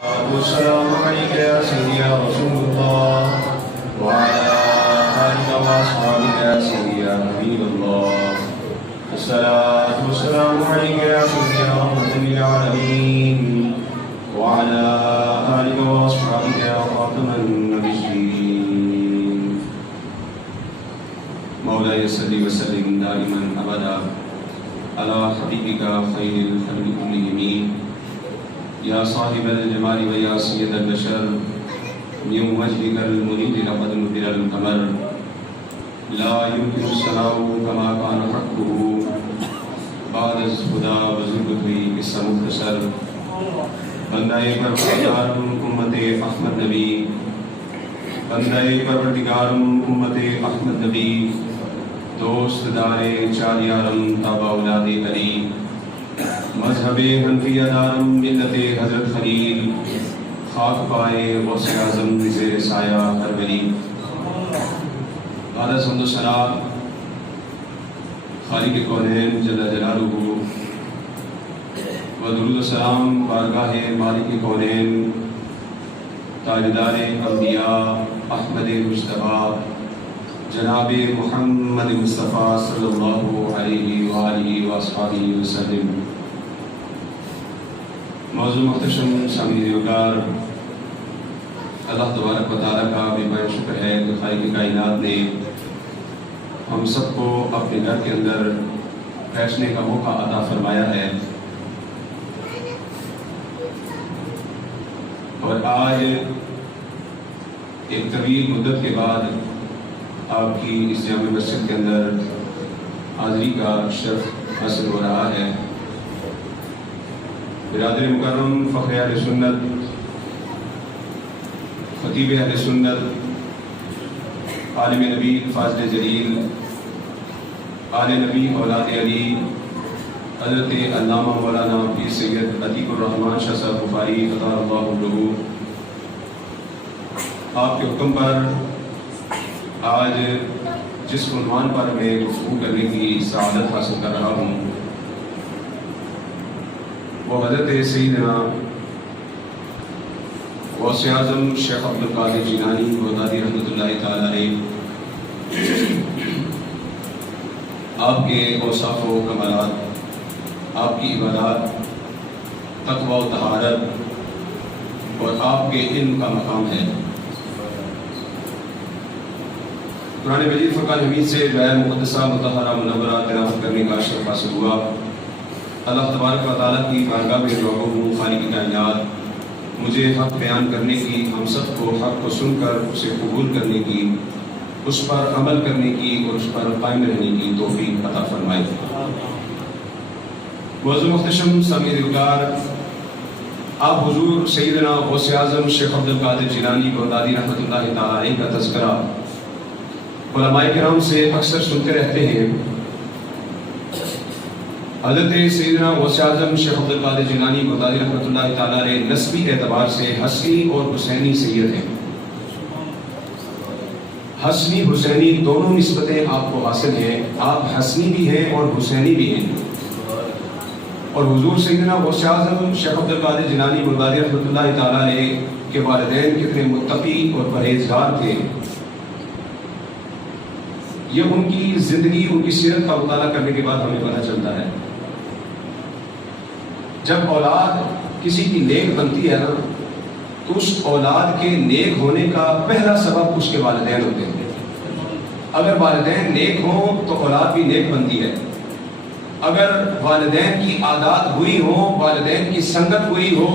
والسلام عليك يا سيدي يا رسول الله وعلى آلك وأصحابك يا سيدي يا حبيب الله. الصلاة والسلام عليك يا سيدي يا رحمة للعالمين وعلى آلك وأصحابك يا خاتم النبيين. مولاي صل وسلم دائما أبدا على حبيبك خير الخلق كلهم یا صاحب الجمال و یا سید البشر من وجهك المنیر لقد نذر القمر لا يمكن الثناء كما كان حقه بعد الهدى وذكره اس مختصر. بندہ پروردگار امت احمد نبی، بندہ پروردگار امت احمد نبی، دوست دار چار یارم تابع اولاد علی، مذہب حنفیہ دارم ملت حضرت خلیل، خاک پائے غوث اعظم زیر سایہ ہر ولی. بعد حمد و ثنا خالق کونین جل جلالہ و درود و سلام بارگاہ مالک کونین تاجدار انبیاء احمد مجتبیٰ جناب محمد مصطفیٰ صلی اللہ علیہ وآلہ وآصحابہ وسلم. موضوع محتشم سامعین وقار، اللہ تبارک و تعالیٰ کا بے پناہ شکر ہے کہ خالق کائنات نے ہم سب کو اپنے گھر کے اندر بیٹھنے کا موقع عطا فرمایا ہے. اور آج ایک طویل مدت کے بعد آپ کی اس جامع مسجد کے اندر حاضری کا شرف حاصل ہو رہا ہے. برادر مکرم فخر اہل سنت، خطیب اہل سنت، عالم نبی فاضل جلیل، آل نبی اولاد علی، حضرت علامہ مولانا پیر سید عتیق الرحمن شاہ صاحب بخاری عطا اللہ عنہ، آپ کے حکم پر آج جس عنوان پر میں گفتگو کرنے کی سعادت حاصل کر رہا ہوں وہ حضرت سیدنا غوث اعظم شیخ عبدالقادر جیلانی بغدادی رحمۃ اللہ تعالیٰ علیہ، آپ کے اوصاف و کمالات، آپ کی عبادات، تقوی و طہارت اور آپ کے علم کا مقام ہے. قرآن مجید فرقان حمید سے جو ہے مقدسہ مطہرہ منورہ تلاوت کرنے کا شرف حاصل ہوا. اللہ تبارک و تعالیٰ کی بارگاہ میں دعا ہوں خالق کائنات مجھے حق بیان کرنے کی، ہم سب کو حق کو سن کر اسے قبول کرنے کی، اس پر عمل کرنے کی اور اس پر قائم رہنے کی توفیق عطا فرمائے. معزز محتشم سامعین وقار، آپ حضور سیدنا غوث اعظم شیخ عبدالقادر جیلانی بغدادی رحمۃ اللہ تعالیٰ علیہ کا تذکرہ علماء کرام سے اکثر سنتے رہتے ہیں. حضرت سیدنا غوث اعظم شیخ عبدالقادر جیلانی بغدادی رحمۃ اللہ تعالیٰ علیہ نسبی اعتبار سے حسنی اور حسینی سید ہیں. حسنی حسینی دونوں نسبتیں آپ کو حاصل ہیں، آپ حسنی بھی ہیں اور حسینی بھی ہیں. اور حضور سیدنا غوث اعظم شیخ عبدالقادر جیلانی بغدادی رحمۃ اللہ تعالیٰ علیہ کے والدین کتنے متقی اور پرہیزگار تھے، یہ ان کی زندگی، ان کی سیرت کا مطالعہ کرنے کے بعد ہمیں پتہ چلتا ہے. جب اولاد کسی کی نیک بنتی ہے نا تو اس اولاد کے نیک ہونے کا پہلا سبب اس کے والدین ہوتے ہیں. اگر والدین نیک ہوں تو اولاد بھی نیک بنتی ہے. اگر والدین کی عادات بری ہوں، والدین کی سنگت بری ہو،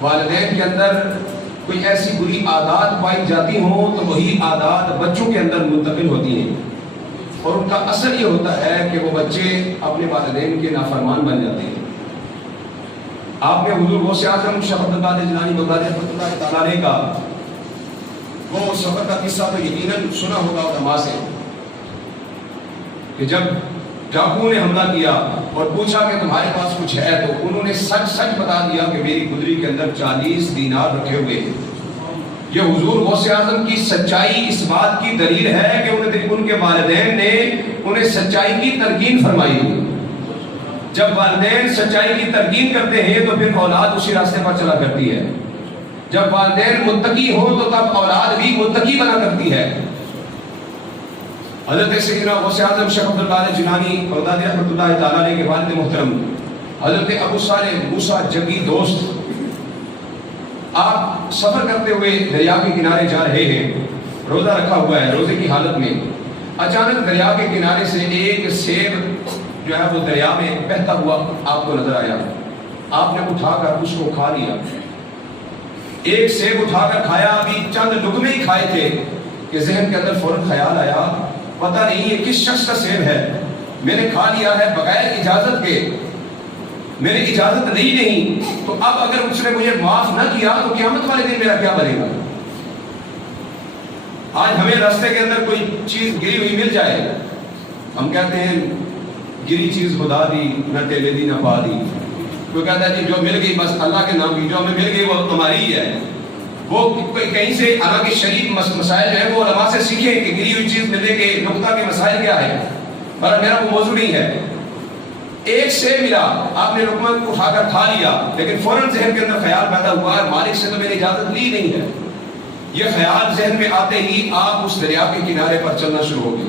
والدین کے اندر کوئی ایسی بری عادات پائی جاتی ہوں تو وہی عادات بچوں کے اندر منتقل ہوتی ہیں اور ان کا اثر یہ ہوتا ہے کہ وہ بچے اپنے والدین کے نافرمان بن جاتے ہیں. آپ نے حضور غوث اعظم شیخ عبدالقادر جیلانی بغدادی رحمۃ اللہ تعالیٰ علیہ کا وہ سفر کا قصہ تو یقیناً سنا ہوگا علماء سے کہ جب ڈاکوؤں نے حملہ کیا اور پوچھا کہ تمہارے پاس کچھ ہے تو انہوں نے سچ سچ بتا دیا کہ میری گدری کے اندر 40 دینار رکھے ہوئے ہیں. یہ حضور غوث اعظم کی سچائی اس بات کی دلیل ہے کہ ان کے والدین نے انہیں سچائی کی تلقین فرمائی. جب والدین سچائی کی تلقین کرتے ہیں تو پھر اولاد اسی راستے پر چلا کرتی ہے. جب والدین متقی ہوں تو تب اولاد بھی متقی بنا کرتی ہے۔ حضرت سیدنا غوث اعظم شیخ عبد القادر جیلانی بغدادی رحمۃ اللہ تعالیٰ علیہ کے والد محترم حضرت ابو صالح موسیٰ جگی دوست، آپ سفر کرتے ہوئے دریا کے کنارے جا رہے ہیں، روزہ رکھا ہوا ہے، روزے کی حالت میں اچانک دریا کے کنارے سے ایک سیب جو ہے وہ دریا میں بہتا ہوا آپ کو نظر آیا۔ آپ نے اٹھا کر اس کو کھا لیا۔ ایک سیب اٹھا کر کھایا، ابھی چند لقمے ہی کھائے تھے کہ ذہن کے اندر فوراً خیال آیا پتہ نہیں یہ کس شخص کا سیب ہے، میں نے کھا لیا ہے بغیر اجازت کے، میں نے اجازت لی نہیں، تو اب اگر اس نے مجھے معاف نہ کیا تو قیامت والے دن میرا کیا بنے گا؟ آج ہمیں راستے کے اندر کوئی چیز گری ہوئی مل جائے، ہم کہتے ہیں گری چیز خدا دی، نہ ٹیلے دی نہ پا دی۔ کوئی کہتا ہے کہ جو مل گئی بس اللہ کے نام کی، جو ہمیں مل گئی وہ ہماری ہی ہے۔ وہ کہیں سے حالانکہ شریف مسائل جو ہیں وہ علماء سے سیکھیں کہ گری ہوئی چیز ملنے کے نقطہ کے مسائل کیا ہے، پر میرا وہ موضوع نہیں ہے۔ ایک سیب ملا، آپ نے لقمہ اٹھا کر کھا لیا، لیکن فوراً ذہن کے اندر خیال پیدا ہوا ہے مالک سے تو میں نے اجازت لی نہیں ہے۔ یہ خیال ذہن میں آتے ہی آپ اس دریا کے کنارے پر چلنا شروع ہو گئے۔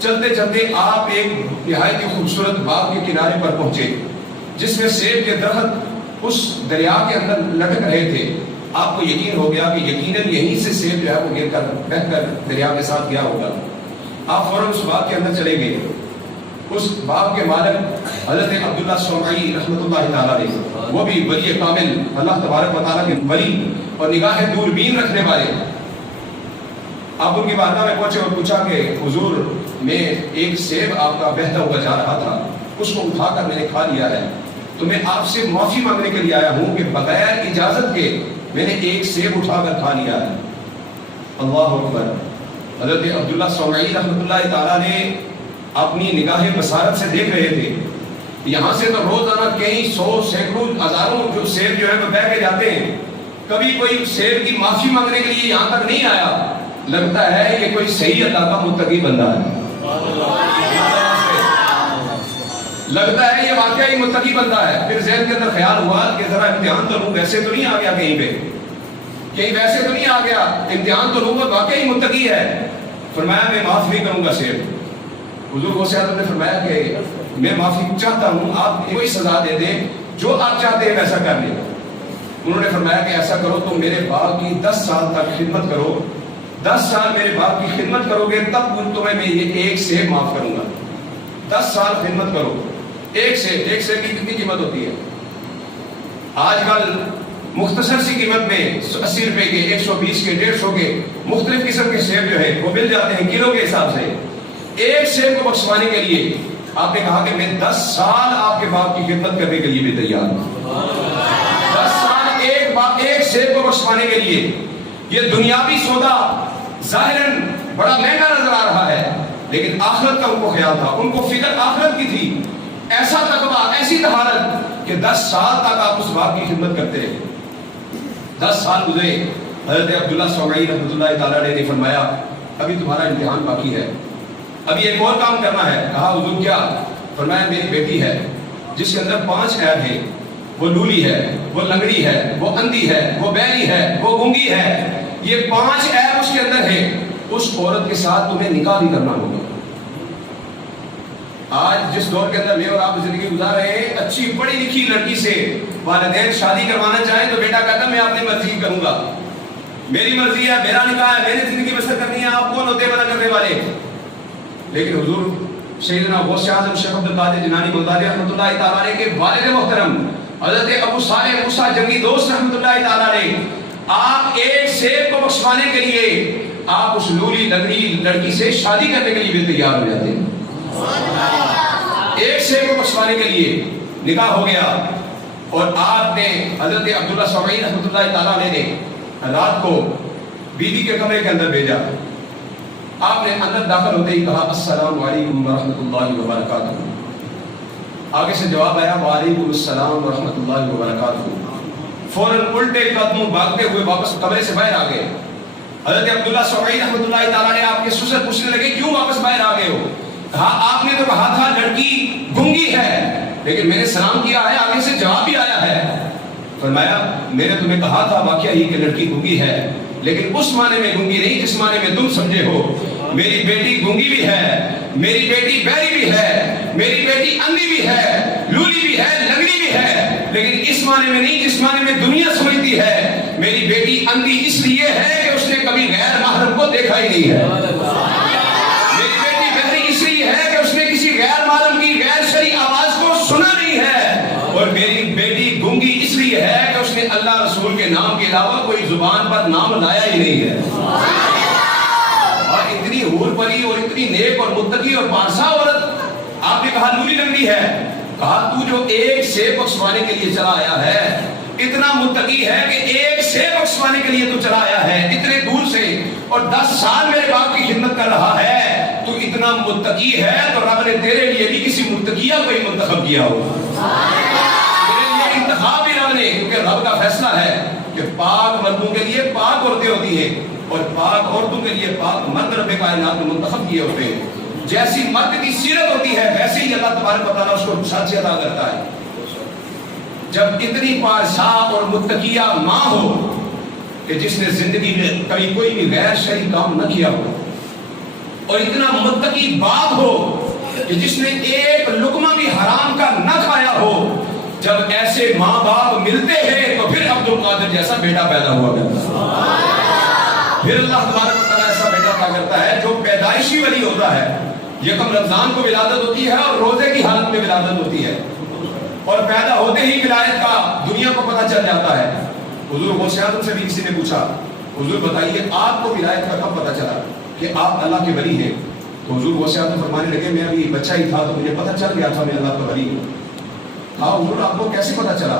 چلتے چلتے آپ ایک نہایت خوبصورت باغ کے کنارے پر پہنچے جس میں سیب کے درخت اس دریا کے اندر لٹک رہے تھے۔ آپ کو یقین ہو گیا کہ یقیناً یہیں سے سیب جو ہے وہ گر کر بہہ کر دریا کے ساتھ گیا ہوگا۔ آپ فوراً اس باغ کے اندر چلے گئے۔ اس باغ کے مالک حضرت عبداللہ سومعی رحمۃ اللہ تعالیٰ علیہ، وہ بھی ولی کامل، اللہ تبارک و تعالیٰ کے ولی اور نگاہ دوربین رکھنے والے، آپ ان کی بارگاہ میں پہنچے اور پوچھا کہ حضور میں ایک سیب آپ کا بہتا ہوا جا رہا تھا، اس کو اٹھا کر میں نے کھا لیا ہے، تو میں آپ سے معافی مانگنے کے لیے آیا ہوں کہ بغیر اجازت کے میں نے ایک سیب اٹھا کر کھا لیا ہے۔ اللہ اکبر۔ حضرت عبداللہ سومعی رحمۃ اللہ تعالیٰ نے اپنی نگاہ بصارت سے دیکھ رہے تھے، یہاں سے تو روزانہ کئی سو سینکڑوں ہزاروں جو سیب جو ہے وہ بہہ کے جاتے ہیں، کبھی کوئی سیب کی معافی مانگنے کے لیے یہاں تک نہیں آیا، لگتا ہے کہ کوئی صحیح اللہ کا متقی بندہ ہے، لگتا ہے یہ واقعی متقی بندہ ہے۔ پھر ذہن کے اندر خیال ہوا کہ ذرا امتحان تو لوں، ویسے تو نہیں آ گیا کہیں پہ، کہیں ویسے تو نہیں آ گیا، امتحان تو لوں، واقعی متقی ہے۔ فرمایا میں معاف نہیں کروں گا سیب۔ حضور غوث اعظم نے فرمایا کہ میں معافی چاہتا ہوں، آپ کوئی سزا دے دیں، جو آپ چاہتے ہیں ویسا کر لیں۔ انہوں نے فرمایا کہ ایسا کرو تم میرے باغ کی 10 سال تک خدمت کرو، 10 سال میرے باغ کی خدمت کرو گے تب تمہیں میں یہ ایک سیب معاف کروں گا۔ 10 سال خدمت کرو، ایک سیب کی کتنی قیمت ہوتی ہے؟ آج کل مختصر سی قیمت میں 80 روپے کے، 120 کے، 150 کے مختلف قسم کے سیب جو ہے وہ مل جاتے ہیں کلو کے حساب سے۔ ایک سیب کو بخشوانے کے لیے آپ نے کہا کہ میں 10 سال آپ کے باغ کی خدمت کرنے کے لیے بھی تیار ہوں۔ 10 سال ایک سیب کو بخشوانے کے لیے۔ یہ دنیاوی سودا ظاہراً بڑا مہنگا نظر آ رہا ہے، لیکن آخرت کا ان کو خیال تھا، ان کو فکر آخرت کی تھی۔ ایسا تقویٰ، ایسی طہارت کہ 10 سال تک آپ اس باغ کی خدمت کرتے رہے۔ 10 سال گزرے، حضرت عبداللہ سومعی رحمۃ اللہ تعالیٰ نے فرمایا ابھی تمہارا امتحان باقی ہے، ابھی ایک اور کام کرنا ہے۔ کہا حضور کیا؟ فرمایا میری بیٹی ہے جس کے اندر 5 عیب ہیں، وہ لولی ہے، وہ لنگڑی ہے، وہ اندھی ہے، وہ بہری ہے، وہ گونگی ہے، یہ 5 عیب اس کے اندر ہیں، اس عورت کے ساتھ تمہیں نکاح بھی کرنا ہوگا۔ آج جس دور کے اندر میں اور آپ زندگی گزار رہے ہیں، اچھی پڑھی لکھی لڑکی سے والدین شادی کروانا چاہیں تو بیٹا کہتا میں اپنی مرضی کروں گا، میری مرضی ہے، میرا نکاح ہے، میں نے زندگی بسر کرنی ہے، آپ کون ہوتے منع کرنے والے؟ لیکن حضور سیدنا غوث اعظم شیخ عبد القادر جیلانی بغدادی رحمۃ اللہ تعالیٰ علیہ کے والد محترم حضرت ابو صالح موسیٰ جنگی دوست رحمۃ اللہ تعالیٰ علیہ، آپ ایک سیب کو بخشوانے کے لیے آپ اس لولی لنگڑی لڑکی سے شادی کرنے کے لیے بھی تیار ہو جاتے ہیں۔ ایک سیب کو بخشوانے کے لیے نکاح ہو گیا، اور آپ نے حضرت عبداللہ سومعی رحمۃ اللہ تعالیٰ علیہ نے رات کو بیوی کے کمرے کے اندر بھیجا۔ آپ نے اندر داخل ہوتے ہی کہا السلام علیکم ورحمۃ اللہ وبرکاتہ۔ آگے سے جواب آیا وعلیکم السلام ورحمۃ اللہ وبرکاتہ۔ فوراً الٹے قدموں بھاگتے ہوئے واپس کمرے سے باہر آ گئے۔ حضرت عبداللہ سومعی رحمۃ اللہ تعالیٰ نے آپ کے سسر پوچھنے لگے کیوں واپس باہر آ گئے ہو؟ کہا آپ نے تو کہا تھا لڑکی گونگی ہے، لیکن میں نے سلام کیا ہے، آگے سے جواب بھی آیا ہے۔ فرمایا میں نے تمہیں کہا تھا واقعہ ہی کہ لڑکی گونگی ہے، لیکن اس معنی میں گونگی نہیں جس معنی میں تم سمجھے ہو۔ میری بیٹی گونگی بھی ہے، میری بیٹی بہری بھی ہے، میری بیٹی اندھی بھی ہے، لولی بھی ہے، لنگڑی بھی ہے، لیکن اس معنی میں نہیں جس معنی میں دنیا سمجھتی ہے۔ میری بیٹی اندھی اس لیے ہے کہ اس نے کبھی غیر محرم کو دیکھا ہی نہیں ہے۔ میری بیٹی بہری اس لیے ہے کہ اس نے کسی غیر محرم کی غیر شرعی آواز کو سنا نہیں ہے۔ اور میری بیٹی گونگی اس لیے ہے کہ اس نے اللہ رسول کے نام کے علاوہ کوئی زبان پر نام لایا ہی نہیں ہے۔ اور اتنی حور پری اور اتنی نیک اور متقی اور پارسا عورت، آپ نے کہا لولی لنگڑی ہے، کہا تو جو ایک سیب بخشوانے کے لیے چلا آیا ہے، اتنا متقی ہے کہ ایک سیب بخشوانے کے لیے تو چلا آیا ہے اتنے دور سے، اور 10 سال میرے باپ کی خدمت کر رہا ہے، تو اتنا متقی ہے تو رب نے تیرے لیے بھی کسی متقیہ کو ہی منتخب کیا ہو۔ تیرے لیے انتخاب ہی رب نے، کیونکہ رب کا فیصلہ ہے کہ پاک مردوں کے لیے پاک عورتیں ہوتی ہیں اور پاک عورتوں کے لیے پاک مرد رب کائنات نے منتخب کیے ہوتے ہیں۔ جیسی مرد کی سیرت ہوتی ہے ویسے ہی اللہ تبارک و تعالیٰ اس کو سچ ادا کرتا ہے۔ جب اتنی پارسا اور متقیہ ماں ہو کہ جس نے زندگی میں کبھی کوئی بھی غیر شرعی کام نہ کیا ہو، اور اتنا متقی باپ ہو کہ جس نے ایک لقمہ بھی حرام کا نہ کھایا ہو، جب ایسے ماں باپ ملتے ہیں تو پھر عبد القادر جیسا بیٹا پیدا ہوا کرتا ہے۔ پھر اللہ تبارک و تعالیٰ ایسا بیٹا پیدا کرتا ہے جو پیدائشی ولی ہوتا ہے۔ یکم رمضان کو ولادت ہوتی ہے اور روزے کی حالت میں ولادت ہوتی ہے، اور پیدا ہوتے ہی ولایت کا دنیا کو پتہ چل جاتا ہے۔ حضور غوث اعظم سے بھی کسی نے پوچھا، حضور بتائیے آپ کو ولایت کا کب پتہ چلا کہ آپ اللہ کے ولی ہیں؟ تو حضور غوث اعظم فرمانے لگے میں ابھی بچہ ہی تھا تو مجھے پتہ چل گیا تھا میں اللہ کا ولی ہوں۔ ہاں حضور آپ کو کیسے پتہ چلا؟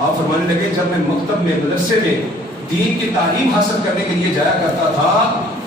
آپ فرمانے لگے جب میں مکتب میں مدرسے میں دین کی تعلیم حاصل کرنے کے لیے جایا کرتا تھا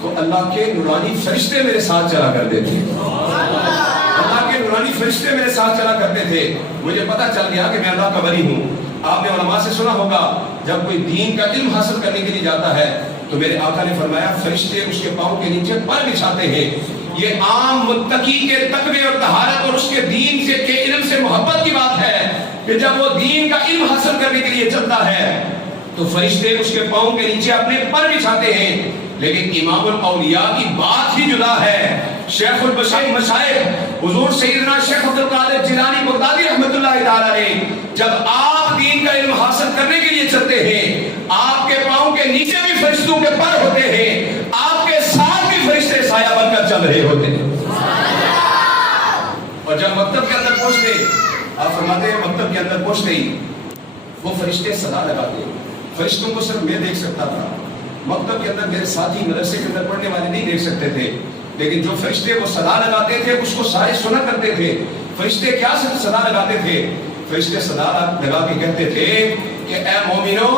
تو اللہ کے نورانی فرشتے میرے ساتھ چلا کرتے تھے، اللہ کے نورانی فرشتے میرے ساتھ چلا کرتے تھے، مجھے پتہ چل گیا کہ میں اللہ کا ولی ہوں۔ آپ نے علماء سے سنا ہوگا جب کوئی دین کا علم حاصل کرنے کے لیے جاتا ہے تو میرے آقا نے فرمایا فرشتے اس کے پاؤں کے نیچے پر بچھاتے ہیں۔ یہ عام متقی کے تقوی اور طہارت اور اس کے دین سے کے علم سے محبت کی بات ہے کہ جب وہ دین کا علم حاصل کرنے کے لیے چلتا ہے تو فرشتے اس کے پاؤں کے نیچے اپنے پر بچھاتے ہیں۔ لیکن امام الاولیاء کی بات ہی جدا ہے۔ شیخ المشائخ حضور سیدنا شیخ عبد القادر جیلانی بغدادی رحمۃ اللہ تعالی علیہ جب آپ دین کا علم حاصل کرنے کے لیے چلتے ہیں، آپ کے پاؤں کے نیچے بھی فرشتوں کے پر ہوتے ہیں، آپ کے ساتھ بھی فرشتے سایہ بن کر چل رہے ہوتے ہیں۔ اور جب مکتب کے اندر پہنچتے، آپ فرماتے ہیں مکتب کے اندر پہنچتے ہی وہ فرشتے صدا لگاتے ہیں۔ فرشتوں کو صرف میں دیکھ سکتا تھا، مکتب کے اندر میرے ساتھی مدرسے کے اندر پڑھنے والے نہیں دیکھ سکتے تھے، لیکن جو فرشتے وہ صدا لگاتے تھے اس کو سارے سنا کرتے تھے۔ فرشتے کیا صدا لگاتے تھے؟ فرشتے صدا لگا کے کہتے تھے کہ اے مومنو،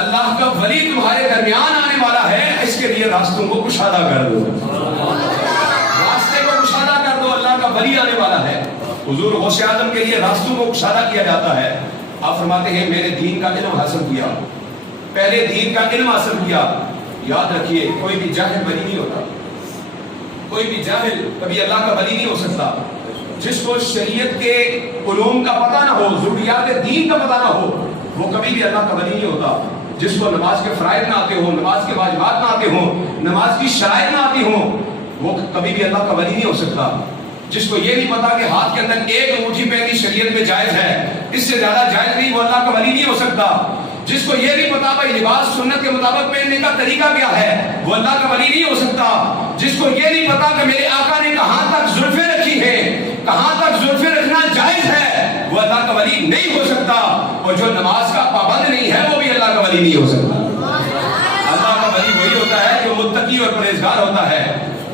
اللہ کا ولی تمہارے درمیان آنے والا ہے، اس کے لیے راستوں کو کشادہ کر دو، راستے کو کشادہ کر دو، اللہ کا ولی آنے والا ہے۔ حضور غوث اعظم کے لیے راستوں کو کشادہ کیا جاتا ہے۔ آپ فرماتے ہیں میں نے دین کا علم حاصل کیا، پہلے دین کا علم حاصل کیا۔ یاد رکھیے کوئی بھی جاہل ولی نہیں ہوتا، کوئی بھی جاہل کبھی اللہ کا ولی نہیں ہو سکتا۔ جس کو شریعت کے علوم کا پتہ نہ ہو، ضروریات دین کا پتہ نہ ہو، وہ کبھی بھی اللہ کا ولی نہیں ہوتا۔ جس کو نماز کے فرائض نہ آتے ہوں، نماز کے واجبات نہ آتے ہوں، نماز کی شرائط نہ آتی ہوں، وہ کبھی بھی اللہ کا ولی نہیں ہو سکتا۔ جس کو یہ نہیں پتا کہ ہاتھ کے اندر ایک انگوٹھی پہننی شریعت میں جائز ہے، اس سے زیادہ جائز نہیں، وہ اللہ کا ولی نہیں ہو سکتا۔ جس کو یہ نہیں پتا بھائی لباس سنت کے مطابق پہننے کا طریقہ کیا ہے، وہ اللہ کا ولی نہیں ہو سکتا۔ جس کو یہ نہیں پتا کہ میرے آقا نے کہاں تک زلفیں رکھی ہیں، کہاں تک زلفیں رکھنا جائز ہے، وہ اللہ کا ولی نہیں ہو سکتا۔ اور جو نماز کا پابند نہیں ہے وہ بھی اللہ کا ولی نہیں ہو سکتا۔ اللہ کا ولی وہی ہوتا ہے جو متقی اور پرہیزگار ہوتا ہے۔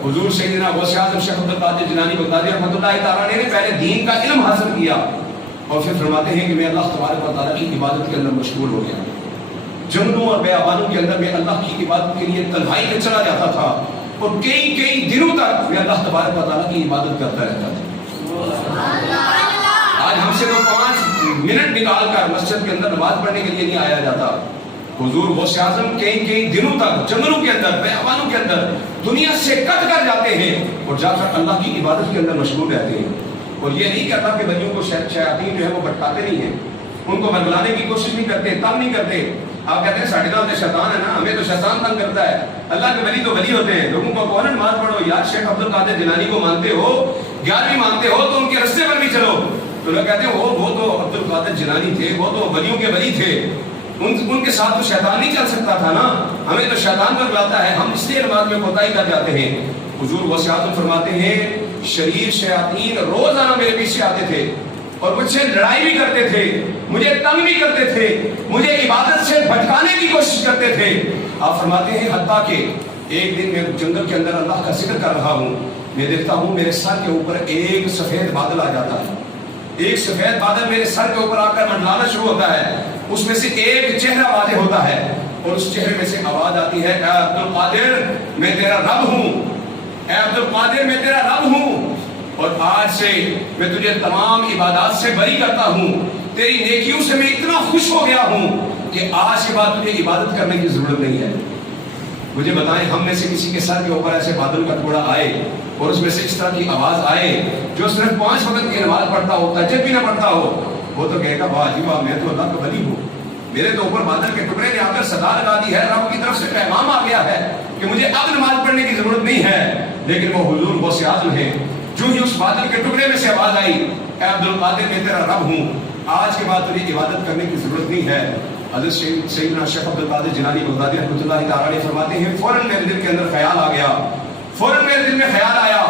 حضور سیدنا غوث اعظم شیخ عبد القادر جیلانی بغدادی رحمۃ اللہ تعالی نے پہلے دین کا علم حاصل کیا اور پھر فرماتے ہیں کہ میں اللہ تبارک و تعالیٰ کی عبادت کے اندر مشغول ہو گیا۔ جنگلوں اور بیابانوں کے اندر میں اللہ کی عبادت کے لیے تنہائی میں چلا جاتا تھا اور کئی دنوں تک میں اللہ تبارک و تعالیٰ کی عبادت کرتا رہتا تھا۔ آج ہم سے تو 5 منٹ نکال کر مسجد کے اندر نماز پڑھنے کے لیے نہیں آیا جاتا۔ حضور غوث اعظم کئی دنوں تک جنگلوں کے اندر بیابانوں کے اندر دنیا سے کٹ کر جاتے ہیں اور جا کر اللہ کی عبادت کے اندر مشغول رہتے ہیں۔ اور یہ نہیں کہتا کہ بندوں کو شیاطین جو ہے وہ بھٹکاتے نہیں ہیں، ان کو برگلانے کی کوشش نہیں کرتے, تنگ نہیں کرتے. آپ کہتے ہیں ساڑھے نال تو شیطان ہے نا, ہمیں تو شیطان تنگ کرتا ہے. اللہ کے ولی تو ولی ہوتے ہیں. لوگوں کو کون نماز پڑھو یار, شیخ عبد القادر جیلانی کو مانتے ہو, 11ویں مانتے ہو تو ان کے رستے پر بھی چلو. تو لوگ کہتے ہیں وہ تو عبد القادر جیلانی تھے, وہ تو ولیوں کے ولی تھے, ان کے ساتھ تو شیطان نہیں چل سکتا تھا نا, ہمیں تو شیطان برگلاتا ہے, ہم اس لیے نماز میں کوتاہی کر جاتے ہیں. حضور غوث اعظم فرماتے ہیں شریر شیاطین روزانہ میرے پیچھے آتے تھے اور مجھ سے لڑائی بھی کرتے تھے, مجھے تنگ بھی کرتے تھے, مجھے عبادت سے بھٹکانے کی کوشش کرتے تھے. آپ فرماتے ہیں حتیٰ کہ ایک دن میں جنگل کے اندر اللہ کا ذکر کر رہا ہوں, میں دیکھتا ہوں میرے سر کے اوپر ایک سفید بادل آ جاتا ہے. ایک سفید بادل میرے سر کے اوپر آ کر منڈلانا شروع ہوتا ہے. اس میں سے ایک چہرہ واضح ہوتا ہے اور اس چہرے میں سے آواز آتی ہے, اے عبد القادر میں تیرا رب ہوں, اے عبد القادر میں تیرا رب ہوں, اور آج سے میں تجھے تمام عبادات سے بری کرتا ہوں. تیری نیکیوں سے میں اتنا خوش ہو گیا ہوں کہ آج کے بعد تجھے عبادت کرنے کی ضرورت نہیں ہے. مجھے بتائیں ہم میں سے کسی کے سر کے اوپر ایسے بادل کا ٹکڑا آئے اور اس میں سے اس طرح کی آواز آئے جو صرف 5 وقت کی نماز پڑھتا ہو, تہجد بھی نہ پڑھتا ہو, وہ تو کہے گا واہ جی واہ میں تو اللہ کا ولی ہوں, میرے تو اوپر بادل کے ٹکڑے نے آ کر صدا لگا دی ہے, رب کی طرف سے پیغام آ گیا ہے کہ مجھے اب نماز پڑھنے کی ضرورت نہیں ہے. لیکن وہ حضور غوث اعظم ہیں, جو ہی اس بادل کے ٹکڑے میں سے آواز آئی اے عبد القادر میں تیرا رب ہوں, آج کے بعد تجھے عبادت کرنے کی ضرورت نہیں ہے. حضرت سیدنا شیخ عبد القادر جیلانی بغدادی رحمۃ اللہ تعالی علیہ فرماتے ہیں فوراً میرے دل کے اندر خیال آ گیا, فوراً میرے دل میں خیال آیا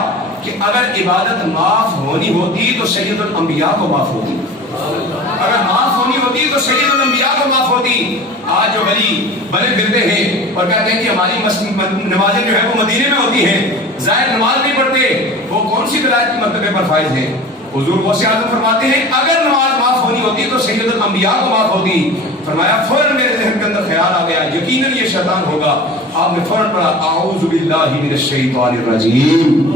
کہ اگر عبادت معاف ہونی ہوتی تو سید الانبیاء کو معاف ہوتی, اگر معاف ہونی ہوتی تو سید الانبیاء کو معاف ہوتی. آج جو ولی بنے پھرتے ہیں اور کہتے ہیں کہ ہماری نمازیں جو ہیں وہ مدینے میں ہوتی ہیں, ظاہر نماز نہیں پڑھتے, وہ کون سی ولایت کے مرتبے پر فائز ہیں. حضور غوث اعظم فرماتے ہیں اگر نماز معاف ہونی ہوتی تو سید الانبیاء کو معاف ہوتی. فرمایا فوراً میرے ذہن کے اندر خیال آ گیا یقیناً یہ شیطان ہوگا. آپ نے فوراً پڑھا اعوذ باللہ من الشیطان الرجیم.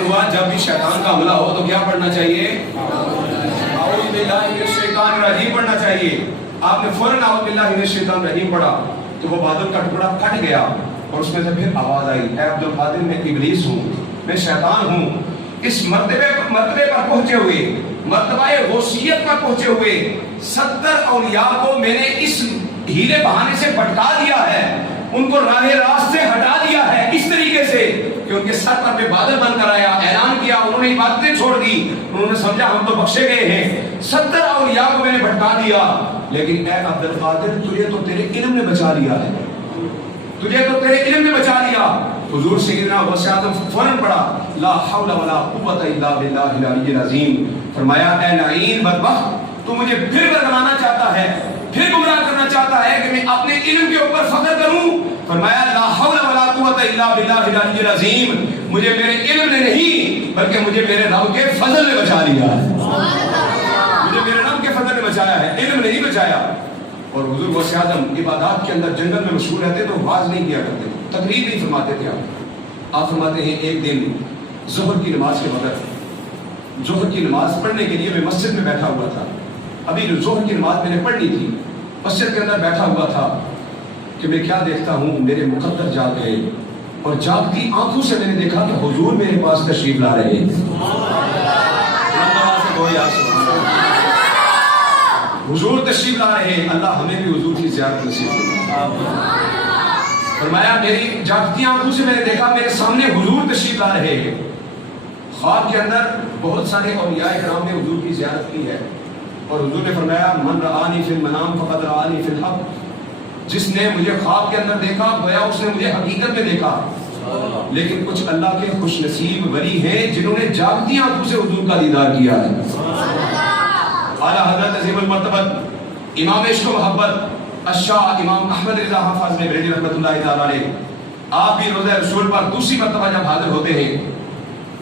ہوا جب بھی شیطان کا حملہ ہو تو کیا پڑھنا چاہیے؟ اعوذ باللہ من الشیطان الرجیم پڑھنا چاہیے. آپ نے فوراً اعوذ باللہ من الشیطان الرجیم پڑھا تو وہ بادل کا ٹکڑا پھٹ گیا اور اس میں سے پھر آواز آئی اے عبد القادر میں ابلیس ہوں, میں شیطان ہوں. اس مرتبے پر پہنچے ہوئے, مرتبہ غوثیت پر پہنچے ہوئے 70 اولیاء کو میں نے اس ہیلے بہانے سے بھٹکا دیا ہے, ان کو راہ راست سے ہٹا دیا ہے اس طریقے سے کہ ان کے سر پر میں بادل بن کر آیا, اعلان کیا, انہوں نے عبادتیں چھوڑ دی, انہوں نے سمجھا ہم تو بخشے گئے ہیں. 70 اولیاء کو میں نے بھٹکا دیا. لیکن اے عبد القادر تجھے تو تیرے علم نے بچا لیا ہے, تجھے تو تیرے علم نے بچا لیا. حضور سیدنا غوث اعظم فوراً پڑھا لا حول ولا قوت الا باللہ العلی العظیم. فرمایا اے لعین بدبخت تو مجھے پھر برگلانا چاہتا ہے, پھر گمراہ کرنا چاہتا ہے کہ میں اپنے علم کے اوپر فخر کروں. فرمایا لا حول ولا قوت الا باللہ العلی العظیم, مجھے میرے علم نے نہیں بلکہ مجھے میرے رب کے فضل نے بچا لیا ہے, مجھے میرے رب کے فضل نے بچایا ہے, علم نے نہیں بچایا. اور حضور غوث اعظم عبادات کے اندر جنگل میں مشغول رہتے تو واز نہیں کیا کرتے, تقریر نہیں فرماتے تھے. آپ فرماتے ہیں ایک دن ظہر کی نماز کے وقت, ظہر کی نماز پڑھنے کے لیے میں مسجد میں بیٹھا ہوا تھا. ابھی ظہر کی نماز میں نے پڑھنی تھی, مسجد کے اندر بیٹھا ہوا تھا کہ میں کیا دیکھتا ہوں میرے مقدر جاگ گئے اور جاگتی آنکھوں سے میں نے دیکھا کہ حضور میرے پاس تشریف لا رہے ہیں. حضور تشریف لا رہے ہیں, اللہ ہمیں بھی حضور کی زیارت نصیب کرے. فرمایا میری جاگتی آنکھوں سے میں نے دیکھا میرے سامنے حضور تشریف لا رہے ہیں. خواب کے اندر بہت سارے اولیاء کرام نے حضور کی زیارت کی ہے اور حضور نے فرمایا من رآنی فی المنام فقد رآنی فی الحق, جس نے مجھے خواب کے اندر دیکھا گویا اس نے مجھے حقیقت میں دیکھا. لیکن کچھ اللہ کے خوش نصیب ولی ہیں جنہوں نے جاگتی آنکھوں سے حضور کا دیدار کیا ہے. اعلیٰ حضرت عظیم المرتبت امام عشق و محبت الشاہ امام احمد رضا حافظ بریلوی رحمۃ اللہ تعالی علیہ, آپ بھی روضہ رسول پر دوسری مرتبہ جب حاضر ہوتے ہیں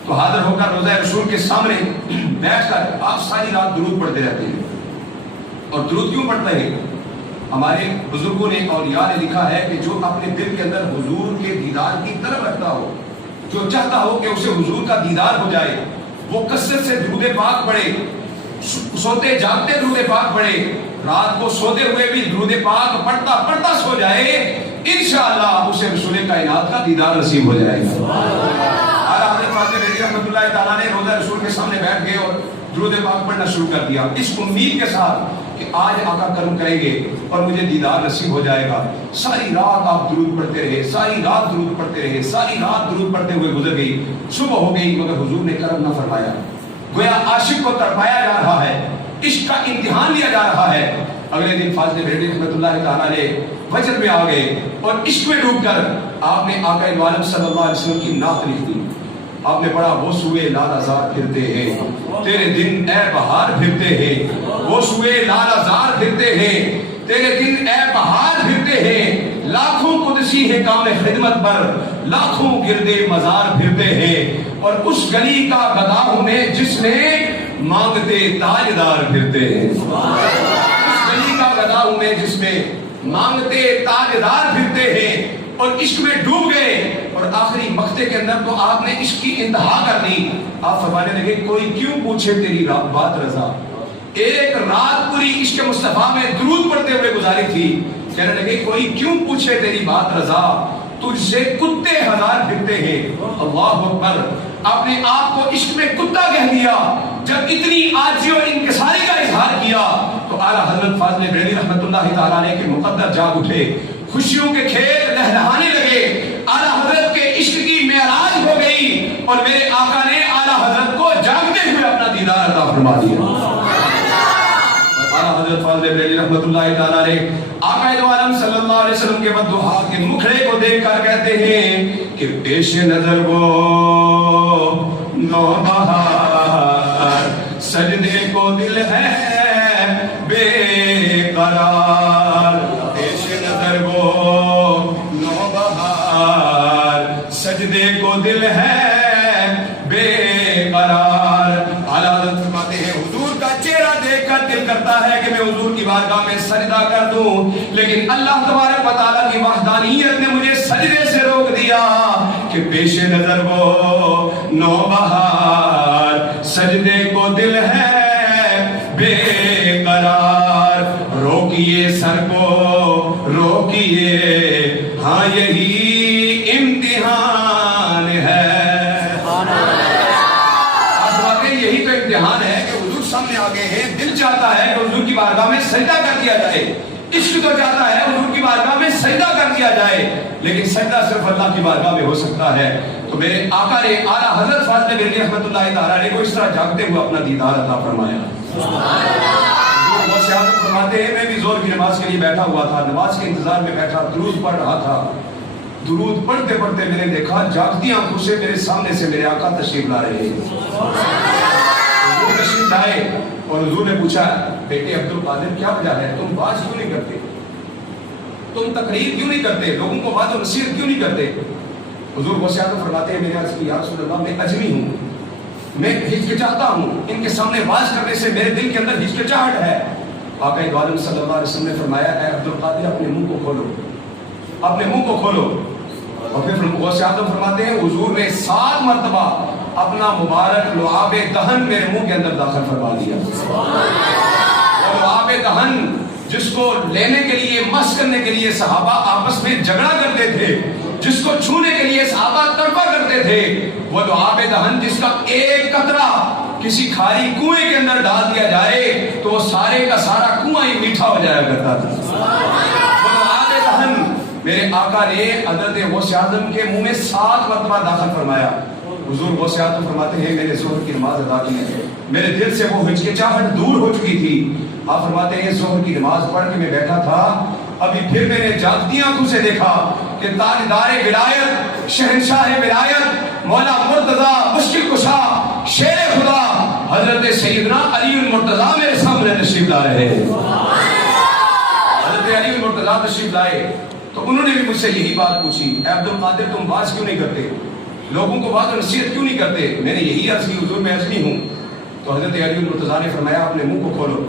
تو حاضر ہو کر روضہ رسول کے سامنے بیٹھ کر آپ ساری رات درود پڑھتے رہتے ہیں. اور درود کیوں پڑھتے ہیں؟ ہمارے بزرگوں نے اولیاء نے لکھا ہے کہ جو اپنے دل کے اندر حضور کے دیدار کی طلب رکھتا ہو, جو چاہتا ہو کہ اسے حضور کا دیدار ہو جائے, وہ کثرت سے درود پاک پڑھے, سوتے جاگتے درود پاک پڑھے, رات کو سوتے ہوئے بھی درود پاک پڑھتا پڑھتا سو جائے, انشاءاللہ اسے رسول کائنات کا دیدار نصیب ہو جائے گا. اعلیٰ حضرت فاضل بریلوی رحمۃ اللہ تعالیٰ نے روضہ رسول کے سامنے بیٹھ گئے اور درود پاک پڑھنا شروع کر دیا اس امید کے ساتھ کہ آج آقا کرم کریں گے اور مجھے دیدار نصیب ہو جائے گا. ساری رات آپ درود پڑھتے رہے, ساری رات درود پڑھتے رہے, ساری رات درود پڑھتے ہوئے گزر گئی. صبح ہو گئی مگر حضور نے کرم نہ فرمایا. گویا عاشق کو تڑپایا جا رہا ہے, عشق کا امتحان لیا جا رہا ہے. اگلے دن فاضل بریلوی رحمۃ اللہ تعالیٰ علیہ وجر میں آ گئے اور عشق میں ڈوب کر آپ نے آقا عالم صلی اللہ علیہ وسلم کی نعت لکھ دی. آپ نے پڑھا وہ سوئے لالا زار پھرتے ہیں تیرے دن اے بہار پھرتے ہیں, وہ سوئے لالا زار پھرتے ہیں تیرے دن اے بہار پھرتے ہیں, لاکھوں قدسی ہے کام خدمت پر لاکھوں گردے مزار پھرتے ہیں, اور اس گلی کا گداؤں میں جس میں مانگتے تاجدار پھرتے ہیں. اس گلی کا گداؤں میں جس میں مانگتے تاجدار پھرتے ہیں, اور عشق میں ڈوب گئے. اور آخری مقطع کے اندر تو آپ نے عشق کی انتہا کر دی. آپ فرمانے لگے کوئی کیوں پوچھے تیری بات رضا, ایک رات پوری عشق مصطفیٰ میں درود پڑھتے ہوئے گزاری تھی. کہنے لگے کوئی کیوں پوچھے تیری بات رضا, تجھ سے کتے ہزار پھرتے ہیں. اللہ اکبر. آپ نے آپ کو عشق میں کتا کہہ دیا. جب اتنی عاجزی اور انکساری کا اظہار کیا تو اعلیٰ حضرت فاضل بریلوی رحمۃ اللہ تعالیٰ علیہ کے مقدر جاگ اٹھے, خوشیوں کے کھیت لہلہانے لگے. اعلیٰ حضرت کے عشق کی معراج ہو گئی اور میرے آقا نے اعلیٰ حضرت کو جاگتے ہوئے اپنا دیدار عطا فرما دیا. اعلیٰ حضرت فاضل بریلوی رحمۃ اللہ تعالیٰ علیہ آقا عالم صلی اللہ علیہ وسلم کے مدعا کے مکھڑے کو دیکھ کر کہتے ہیں کہ پیش نظر وہ نوبہار سجدے کو دل ہے بے قرار. پیش نظر وہ نوبہار سجدے کو دل ہے بے قرار. اعلیٰ حضرت فرماتے ہیں حضور کا چہرہ دیکھ کر دل کرتا ہے کہ میں حضور کی بارگاہ میں سجدہ کر دوں, لیکن اللہ تبارک و تعالیٰ کی وحدانیت نے مجھے سجدے سے روک دیا کہ پیش نظر وہ نوبہار سجدے کو دل ہے بے قرار. روکیے سر کو روکیے, ہاں یہی امتحان ہے. یہی تو امتحان ہے کہ حضور سامنے آگے ہیں, دل چاہتا ہے کہ حضور کی بارگاہ میں سجدہ کر دیا جائے, عشق تو چاہتا ہے حضور کی بارگاہ میں سجدہ کر دیا جائے, لیکن سجدہ صرف اللہ کی بارگاہ میں ہو سکتا ہے. تو میرے آقا نے اعلیٰ حضرت فاضل بریلوی رحمۃ اللہ تعالیٰ علیہ کو اس طرح جاگتے ہوئے اپنا دیدار عطا فرمایا. فرماتے ہیں میں بھی زور کی نماز کے لیے بیٹھا ہوا تھا, نماز کے انتظار میں بیٹھا, درود پڑھ رہا تھا. درود پڑھتے پڑھتے میں نے دیکھا جاگتی آنکھوں سے میرے سامنے سے میرے آقا تشریف لا رہے ہیں. حضور تشریف لائے اور حضور نے پوچھا بیٹے عبد القادر کیا وجہ ہے, تم باز کیوں نہیں کرتے, تم تقریر کیوں نہیں کرتے, لوگوں کو بات و نصیحت کیوں نہیں کرتے. حضور غوث اعظم فرماتے ہیں میرے عرض کی یا رسول اللہ میں اجمی ہوں, میں ہچکچاتا ہوں, ان کے سامنے باز کرنے سے میرے دل کے اندر ہچکچاہٹ ہے. آقا عالم صلی اللہ علیہ وسلم نے فرمایا اے عبد القادر اپنے منہ کو کھولو, اپنے منہ کو کھولو. اور پھر غوث اعظم فرماتے ہیں حضور نے 7 مرتبہ اپنا مبارک لعاب دہن میرے منہ کے اندر داخل فرما دیا. اور لعاب دہن جس کو لینے کے لیے مس کرنے کے لیے صحابہ آپس میں جھگڑا کرتے تھے, جس کو چھونے کے لیے صحابہ تڑپا کرتے تھے, وہ لعاب دہن جس کا ایک قطرہ کسی کھاری کنویں کے اندر ڈال دیا جائے تو وہ سارے کا سارا کنواں ہی میٹھا ہو جایا کرتا تھا. وہ لعاب دہن میرے آقا نے حضرت غوث اعظم کے منہ میں 7 مرتبہ داخل فرمایا. حضور غوث اعظم فرماتے ہیں میں نے ظہر کی نماز ادا کی ہے, میرے دل سے وہ ہچکچاہٹ دور ہو چکی تھی. آپ فرماتے ہیں ظہر کی نماز پڑھ کے میں بیٹھا تھا, ابھی پھر میں نے جاگتی آنکھوں سے دیکھا کہ تاجدار ولایت, شہنشاہ ولایت, مولا مرتضیٰ, مشکل کشا, شیر خدا حضرت سیدنا علی المرتضیٰ میرے سامنے تشریف لا رہے ہیں. حضرت علی المرتضیٰ تشریف لائے تو انہوں نے بھی مجھ سے یہی بات پوچھی اے عبد القادر تم باز کیوں نہیں کرتے, لوگوں کو بات و نصیحت کیوں نہیں کرتے. میں نے یہی عرض کی حضور میں اجمی ہوں. تو حضرت علی المرتضیٰ نے فرمایا اپنے منہ کو کھولو.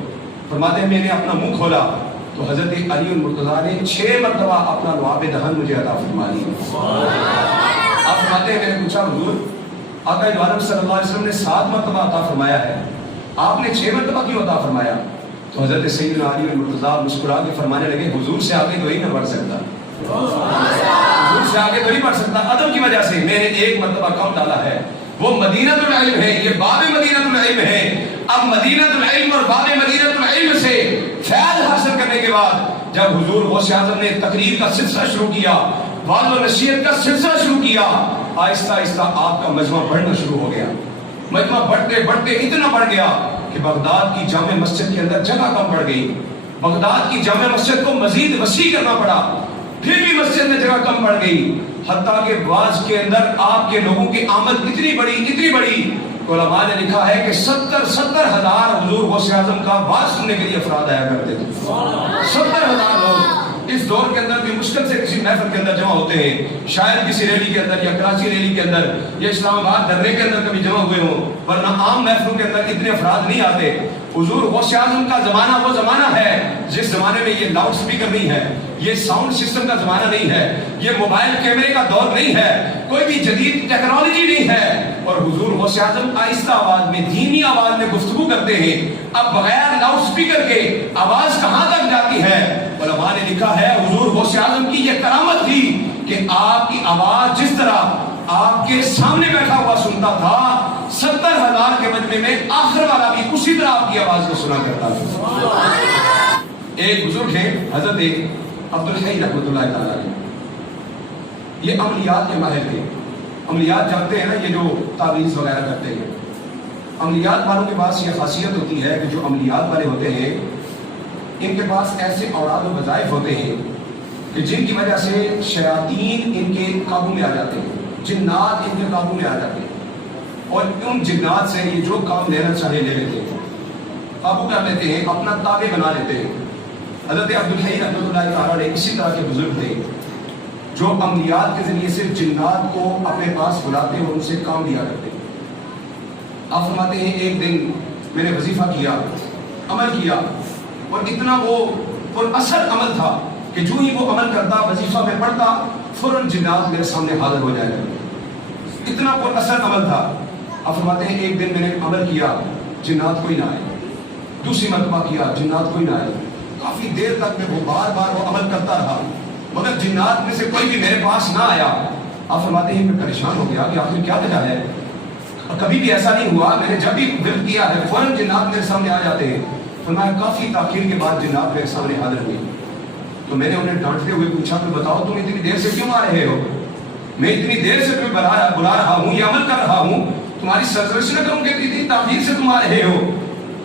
فرماتے ہیں میں نے اپنا منہ کھولا تو حضرت علی المرتضیٰ نے 6 مرتبہ اپنا لعاب دہن مجھے عطا فرما دیا. آپ فرماتے ہیں میں نے پوچھا حضور آقا عالم صلی اللہ علیہ وسلم نے 7 مرتبہ عطا فرمایا ہے, آپ نے 6 مرتبہ کیوں عطا فرمایا. تو حضرت سیدنا علی المرتضیٰ مسکرا کے فرمانے لگے حضور سے آگے کوئی نہ بڑھ سکتا, حضور سے آگے تو نہیں بڑھ سکتا. ادب کی وجہ سے میں نے 1 مرتبہ کم ڈالا ہے. وہ مدینہ العلم ہے, یہ باب مدینہ العلم ہے. اب مدینۃ العلم اور باب مدینۃ العلم سے فیض حاصل کرنے کے بعد جب حضور غوث اعظم نے تقریر کا سلسلہ شروع کیا، وعظ و نصیحت کا سلسلہ شروع کیا، آہستہ آہستہ آپ کا مجمع بڑھنا شروع ہو گیا۔ مجمع بڑھتے بڑھتے اتنا بڑھ گیا کہ بغداد کی جامع مسجد کے اندر جگہ کم پڑ گئی، بغداد کی جامع مسجد کو مزید وسیع کرنا پڑا، پھر بھی مسجد میں جگہ کم پڑ گئی، حتیٰ کہ بعض کے اندر آپ کے لوگوں کی آمد اتنی بڑی، علماء نے لکھا ہے کہ 70 ہزار حضور غوث اعظم کا واعظ سننے کے لیے افراد آیا کرتے تھے۔ 70 ہزار لوگ اس دور کے اندر بھی مشکل سے کسی محفل کے اندر جمع ہوتے ہیں، شاید کسی ریلی کے اندر یا کراچی ریلی کے اندر یا اسلام آباد دھرنے کے اندر کبھی جمع ہوئے ہوں، ورنہ عام محفلوں کے اندر اتنے افراد نہیں آتے۔ حضور غوث اعظم کا زمانہ وہ زمانہ ہے جس زمانے میں یہ لاؤڈ سپیکر نہیں ہے، یہ ساؤنڈ سسٹم کا زمانہ نہیں ہے، یہ موبائل کیمرے کا دور نہیں ہے، کوئی بھی جدید ٹیکنالوجی نہیں ہے، اور حضور غوث اعظم آہستہ آواز میں، دھیمی آواز میں گفتگو کرتے ہیں۔ اب بغیر لاؤڈ سپیکر کے آواز کہاں تک جاتی ہے؟ علماء نے لکھا ہے حضور غوث اعظم کی یہ کرامت تھی کہ آپ کی آواز جس طرح آپ کے سامنے بیٹھا ہوا سنتا تھا، 70 ہزار کے مجمع میں آخر والا بھی اسی طرح آپ کی آواز کو سنا کرتا تھا۔ ایک بزرگ ہیں حضرت عبدالحی رحمۃ اللہ تعالیٰ علیہ، یہ عملیات کے ماہر تھے۔ عملیات جانتے ہیں نا، یہ جو تعویذ وغیرہ کرتے ہیں، عملیات والوں کے پاس یہ خاصیت ہوتی ہے کہ جو عملیات والے ہوتے ہیں ان کے پاس ایسے اوراد و وظائف ہوتے ہیں کہ جن کی وجہ سے شیاطین ان کے قابو میں آ جاتے ہیں، جنات ان کے قابو میں آ جاتے ہیں، اور ان جنات سے یہ جو کام لینا چاہے لے لیتے ہیں، قابو کر لیتے ہیں، اپنا تابع بنا لیتے ہیں۔ حضرت عبدالحی رحمۃ اللہ تعالیٰ علیہ اسی طرح کے بزرگ تھے جو عملیات کے ذریعے سے جنات کو اپنے پاس بلاتے اور ان سے کام لیا کرتے۔ آپ فرماتے ہیں ایک دن میں نے وظیفہ کیا، عمل کیا، اور اتنا وہ پر اثر عمل تھا کہ جو ہی وہ عمل کرتا، وظیفہ میں پڑھتا، فوراً جنات میرے سامنے حاضر ہو جائے گا، اتنا پر اثر عمل تھا۔ آپ فرماتے ہیں ایک دن میں نے عمل کیا، جنات کوئی نہ آئے، دوسری مرتبہ کیا، جنات کوئی نہ آئے، کافی دیر تک میں وہ بار بار وہ عمل کرتا رہا، مگر جنات میں سے کوئی بھی میرے پاس نہ آیا۔ آپ فرماتے ہیں میں پریشان ہو گیا کہ آخر کیا وجہ ہے، اور کبھی بھی ایسا نہیں ہوا، میں نے جب بھی ورد کیا ہے فوراً جنات میرے سامنے آ جاتے ہیں۔ فرمایا کافی تاخیر کے بعد جنات میرے سامنے حاضر ہوئے، تو میں نے انہیں ڈانٹتے ہوئے پوچھا کہ بتاؤ تم اتنی دیر سے کیوں آ رہے ہو؟ میں اتنی دیر سے تمہیں بلا رہا ہوں، یہ عمل کر رہا ہوں، تمہاری سرزنش نہ کروں کہ اتنی تاخیر سے تم آ رہے ہو؟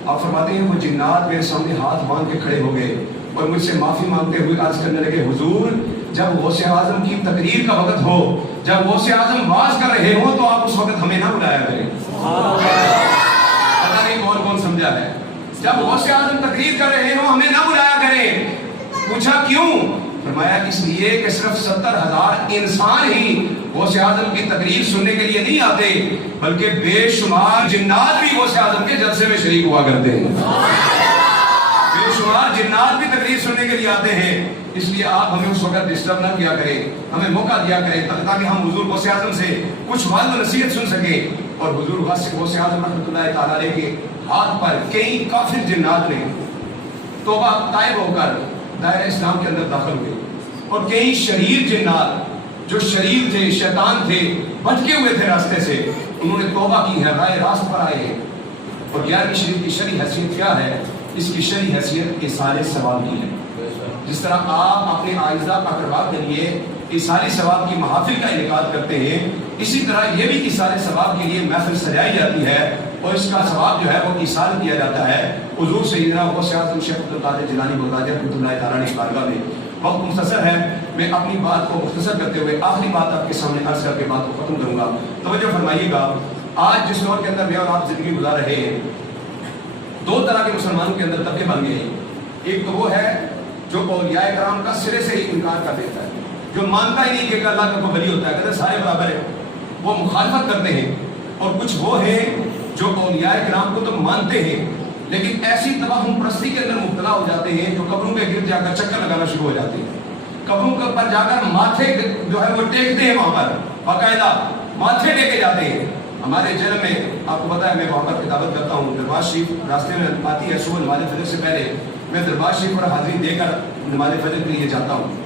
آپ فرماتے ہیں وہ جنات میرے سامنے ہاتھ باندھ کے کھڑے ہو گئے اور مجھ سے معافی مانگتے ہوئے عرض کرنے لگے، حضور جب غوث اعظم کی تقریر کا وقت ہو، جب غوث اعظم واعظ کر رہے ہو تو آپ اس وقت ہمیں نہ بلایا کریں۔ پتہ نہیں کون سمجھا ہے، جب غوث اعظم تقریر کر رہے ہو ہمیں نہ بلایا کریں۔ پوچھا کیوں؟ فرمایا اس لیے کہ صرف 70 ہزار انسان ہی غوث اعظم کی تقریر سننے کے لیے نہیں آتے، بلکہ بے شمار جنات بھی غوث اعظم کے جلسے میں شریک ہوا کرتے ہیں، بے شمار جنات بھی تقریر سننے کے لیے آتے ہیں۔ اس لیے آپ ہمیں اس وقت ڈسٹرب نہ کیا کریں، ہمیں موقع دیا کریں تاکہ ہم حضور غوث اعظم سے کچھ وعظ و نصیحت سن سکیں۔ اور حضور غوث اعظم رحمۃ اللہ تعالیٰ علیہ کے ہاتھ پر کئی کافر جنات نے توبہ طائب ہو کر دائرہ اسلام کے اندر داخل ہوئے، اور کئی شریر جنات جو شریر تھے، شیطان تھے، بھٹکے ہوئے تھے راستے سے، انہوں نے توبہ کی ہے، رائے راست پر آئے ہیں۔ اور 11ویں شریف کی شرعی حیثیت کیا ہے؟ اس کی شرعی حیثیت ایصال ثواب کی ہے۔ جس طرح آپ اپنے آئزہ اقربا کے لیے ایصال ثواب کی محافل کا انعقاد کرتے ہیں، اسی طرح یہ بھی ایصال ثواب کے لیے محفل سجائی جاتی ہے، اور اس کا ثواب جو ہے وہ ایصال کیا جاتا ہے حضور سیدنا غوث اعظم شیخ عبدالقادر جیلانی بغدادی رحمۃ اللہ تعالیٰ علیہ کی بارگاہ میں۔ وقت مختصر ہے، میں اپنی بات کو مختصر کرتے ہوئے آخری بات آپ کے سامنے عرض کر کے بات کو ختم کروں گا۔ توجہ فرمائیے گا، آج جس دور کے اندر میں اور آپ زندگی گزار رہے ہیں، دو طرح کے مسلمانوں کے اندر طبقے بن گئے ہیں۔ ایک تو وہ ہے جو اولیاء کرام کا سرے سے ہی انکار کر دیتا ہے، جو مانتا ہی نہیں کہ اللہ کا کوئی ولی ہوتا ہے، کہتے سارے برابر ہیں، وہ مخالفت کرتے ہیں۔ اور کچھ وہ ہیں جو اولیاء کرام کو تو مانتے ہیں لیکن ایسی توہم پرستی کے اندر مبتلا ہو جاتے ہیں جو قبروں کے گرد جا کر چکر لگانا شروع ہو جاتے ہیں، قبروں کے اوپر جا کر ماتھے جو ہے وہ ٹیکتے ہیں، وہاں پر باقاعدہ ماتھے ٹیکے جاتے ہیں۔ ہمارے جنم میں آپ کو پتا ہے میں وہاں پر کتابت کرتا ہوں، دربار شریف راستے میں آتی ہے، صبح نماز فجر سے پہلے میں دربار شریف پر حاضری دے کر نماز فجر کے لیے جاتا ہوں۔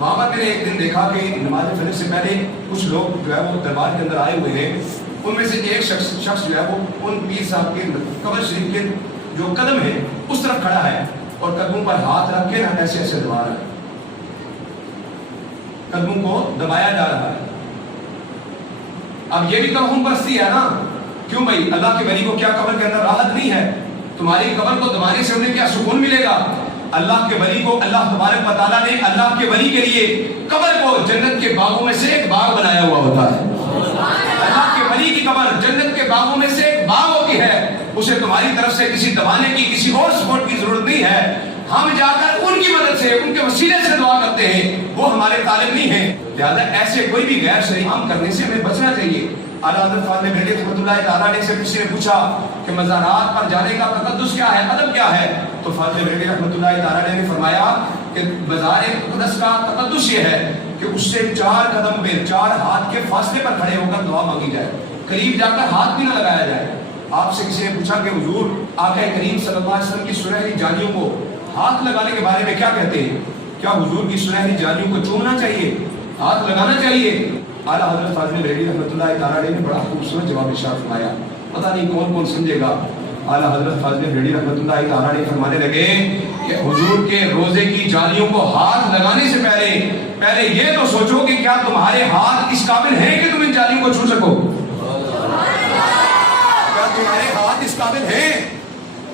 وہاں پر میں نے ایک دن دیکھا کہ نماز فجر سے پہلے کچھ لوگ جو ہے وہ دربار کے اندر آئے ہوئے ہیں، ان میں سے ایک شخص جو ہے وہ ان پیر صاحب کے قبر شریف کے جو قدم ہے اس طرف کھڑا ہے اور قدموں پر ہاتھ رکھ کے ایسے ایسے دبا رہا ہے، قدموں کو دبایا جا رہا ہے۔ اب یہ بھی توہم پرستی ہے نا، کیوں بھائی؟ اللہ کے ولی کو کیا قبر کے اندر راحت نہیں ہے؟ تمہاری قبر کو دبانے سے انہیں کیا سکون ملے گا؟ اللہ کے ولی کو اللہ تبارک و تعالیٰ نے اللہ کے ولی کے لیے قبر کو جنت کے باغوں میں سے ایک باغ بنایا ہوا ہوتا ہے۔ اللہ کے ولی کی قبر جنت کے باغوں میں سے ایک باغ ہوتی ہے، اسے تمہاری طرف سے کسی دبانے کی، کسی اور سپورٹ کی ضرورت نہیں ہے۔ ہم جا کر ان کی مدد سے، ان کے وسیلے سے دعا کرتے ہیں، وہ ہمارے طالب نہیں ہیں۔ لہٰذا ایسے کوئی بھی غیر شرعی کام کرنے سے ہمیں بچنا چاہیے۔ اعلیٰ حضرت فاضل بریلوی رحمۃ اللہ تعالیٰ علیہ سے کسی نے پوچھا کہ مزارات پر جانے کا تقدس کیا ہے، ادب کیا ہے؟ تو فاضل بریلوی رحمۃ اللہ تعالیٰ علیہ نے فرمایا کہ مزار اقدس کا تقدس یہ ہے کہ اس سے 4 قدم پہ 4 ہاتھ کے فاصلے پر کھڑے ہو کر دعا مانگی جائے، قریب جا کر ہاتھ بھی نہ لگایا جائے۔ آپ سے کسی نے پوچھا کہ حضور آقا کریم صلی اللہ علیہ وسلم کی سنہری جانیوں کو ہاتھ لگانے کے بارے میں کیا کہتے ہیں؟ کیا حضور کی سنہری جانیوں کو چومنا چاہیے، ہاتھ لگانا چاہیے؟ اعلیٰ حضرت فاضل بریلوی رحمۃ اللہ تعالیٰ علیہ نے بڑا خوبصورت جواب ارشاد فرمایا، پتہ نہیں کون کون سمجھے گا۔ اعلیٰ حضرت فاضل بریلوی رحمۃ اللہ تعالیٰ علیہ فرمانے لگے کہ حضور کے روزے کی جانیوں کو ہاتھ لگانے سے پہلے یہ تو سوچو کہ کیا تمہارے ہاتھ اس قابل ہیں کہ تم ان جانیوں کو چھو سکو؟ کیا تمہارے ہاتھ اس قابل ہیں؟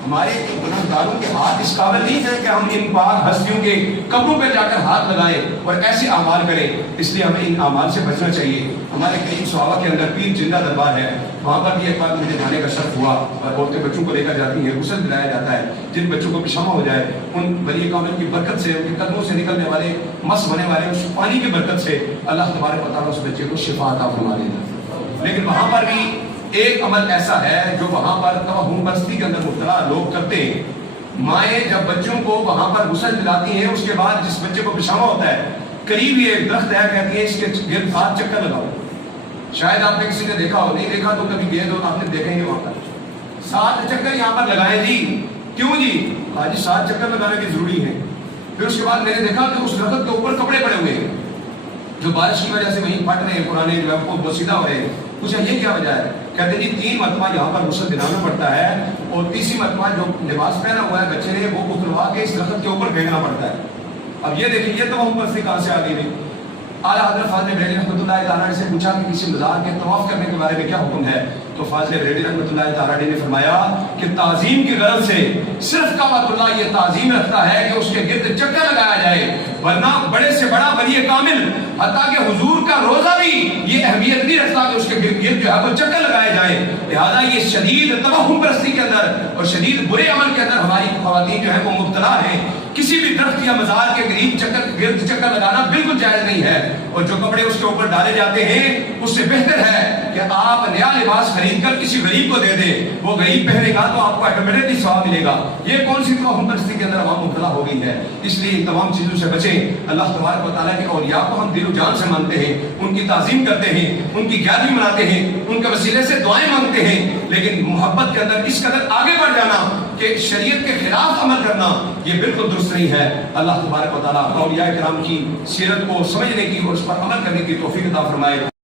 ہمارے گنہگاروں کے ہاتھ اس قابل نہیں ہے کہ ہم ان پاک ہستیوں کے قبروں پہ جا کر ہاتھ لگائیں اور ایسے اعمال کریں۔ اس لیے ہمیں ان اعمال سے بچنا چاہیے۔ ہمارے قریب صحابہ کے اندر پیر جندہ دربار ہے، وہاں پر بھی ایک بار مجھے جانے کا شرف ہوا اور عورتیں بچوں کو لے کر جاتی ہیں، غسل دلایا جاتا ہے۔ جن بچوں کو پیشابہ ہو جائے ان ولی کامل کی برکت سے، ان کے قدموں سے نکلنے والے مس ہونے والے اس پانی کی برکت سے اللہ تبارک و تعالیٰ اس بچے کو شفا عطا فرما دیتا۔ لیکن وہاں پر بھی ایک عمل ایسا ہے جو وہاں پر توہم پرستی کے اندر مبتلا لوگ کرتے ہیں۔ مائیں جب بچوں کو وہاں پر غسل دلاتی ہیں، اس کے بعد جس بچے کو پیشابہ ہوتا ہے، قریب یہ ایک درخت ہے، کہتی ہے اس کے گرد 7 چکر لگاؤ۔ شاید آپ نے کسی نے دیکھا ہو، نہیں دیکھا تو کبھی گئے تو آپ نے دیکھیں گے وہاں پر 7 چکر یہاں پر لگائے جی۔ کیوں جی؟ آج 7 چکر لگانے کی ضروری ہے۔ پھر اس کے بعد میں نے دیکھا کہ اس درخت کے اوپر کپڑے پڑے ہوئے ہیں جو بارش کی وجہ سے وہیں پھٹ رہے ہیں، پرانے جو ہے وہ بوسیدہ ہو رہے ہیں۔ پوچھا یہ کیا وجہ ہے؟ کہتے ہیں جی 3 مرتبہ یہاں پر غسل دلانا پڑتا ہے اور تیسری مرتبہ جو لباس پہنا ہوا ہے بچے نے وہ اتروا کے اس درخت کے اوپر پھینکنا پڑتا ہے۔ اب یہ دیکھیں یہ توہم پرستی کہاں سے آ گئی نہیں۔ اعلیٰ حضرت فاضل بریلوی رحمۃ اللہ تعالیٰ سے پوچھا کہ کسی مزار کے طواف کرنے کے بارے میں کیا حکم ہے؟ تو فاضل بریلوی رحمۃ اللہ تعالیٰ نے فرمایا کہ تعظیم کی غرض سے صرف کعبۃ اللہ یہ تعظیم رکھتا ہے کہ اس کے گرد چکر لگایا جائے، ورنہ بڑے سے بڑا ولی کامل حتیٰ کہ حضور کا روزہ بھی یہ اہمیت نہیں رکھتا کہ اس کے گرد جو ہے وہ چکر لگائے جائے۔ لہٰذا یہ شدید توہم پرستی کے اندر اور شدید برے عمل کے اندر ہماری خواتین جو ہے وہ مبتلا ہیں۔ کسی بھی درخت یا مزار کے گرد چکر لگانا بالکل جائز نہیں ہے، اور جو کپڑے اس کے اوپر ڈالے جاتے ہیں اس سے بہتر ہے کہ آپ نیا لباس خرید کر کسی غریب کو دے دیں، وہ غریب پہنے گا تو آپ کو آٹومیٹکلی ثواب ملے گا۔ یہ کون سی توہم پرستی کے اندر عوام مبتلا ہو گئی ہے؟ اس لیے ان تمام چیزوں سے بچیں۔ اللہ تبارک و تعالیٰ کے اولیاء کو ہم دل و جان سے مانتے ہیں، ان کی تعظیم کرتے ہیں، ان کی 11ویں مناتے ہیں، ان کے وسیلے سے دعائیں مانگتے ہیں، لیکن محبت کے اندر اس قدر آگے بڑھ جانا کہ شریعت کے خلاف عمل کرنا یہ بالکل درست نہیں ہے۔ اللہ تبارک و تعالیٰ اولیاء کرام کی سیرت کو سمجھنے کی اور اس پر عمل کرنے کی توفیق عطا فرمائے۔